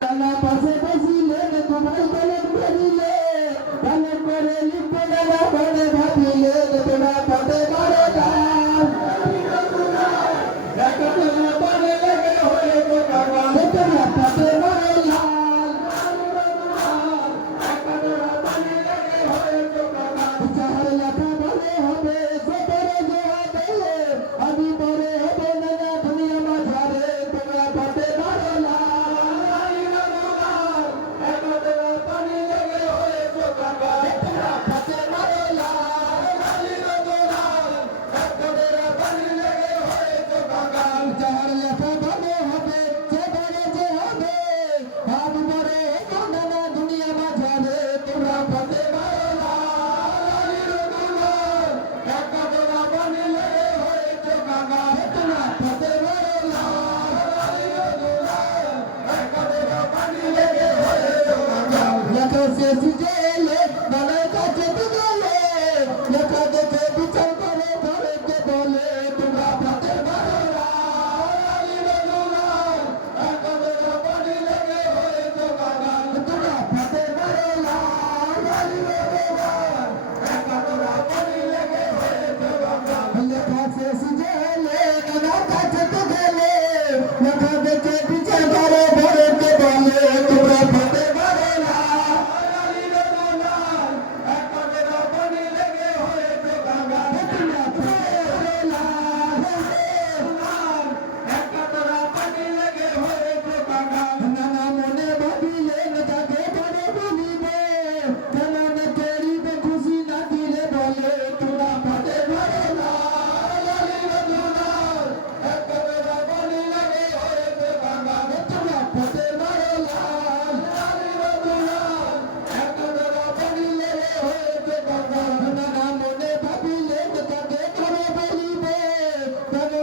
তালা পাশে বসিলেন তোমায় বলেন বেরিলে তালে করে লিখবে না বলে ভাবিলেন তোরা পদে মারে গান তোরা পদে লেগে হয়ে তোরা পদে মারে লাল তোরা পদে লেগে হয়ে তোরা চার লেখা বলে হবে সতরে যে হবে আমি পরে হবে না দুনিয়া মাঝারে তোরা পদে মারে লাল Let's